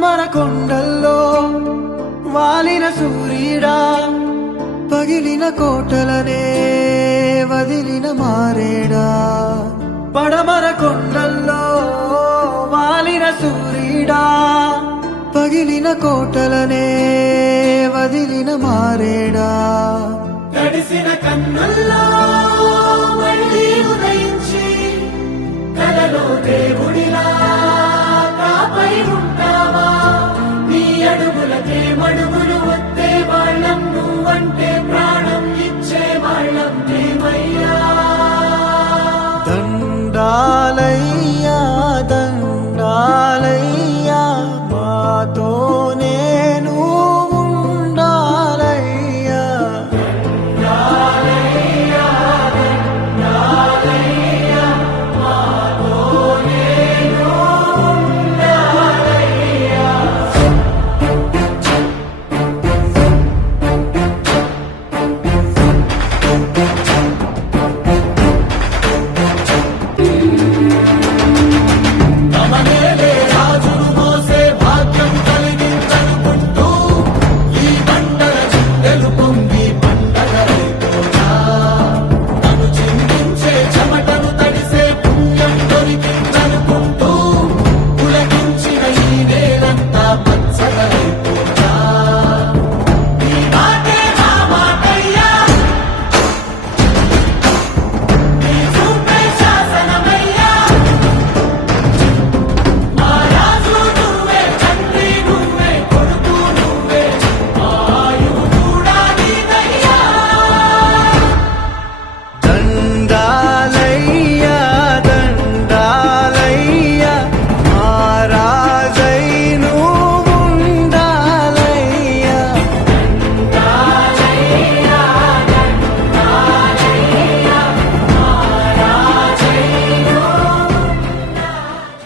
పడమర కొండల్లో వాలిన సూర్యుడా, పగిలిన కోటలనే వదిలిన మారేడా. పడమర కొండల్లో వాలిన సూర్యుడా, పగిలిన కోటలనే వదిలిన మారేడా. తడిసిన కన్నుల్లో మళ్ళీ ఉదయించి కలలో దేవుడిలా కాపై ఉంటావా. నీ అడుగులకే మడుగులు వస్తే వాళ్ళం, నువ్వంటే ప్రాణం ఇచ్చే వాళ్ళం మేమయ్యా. దండాలయ్యా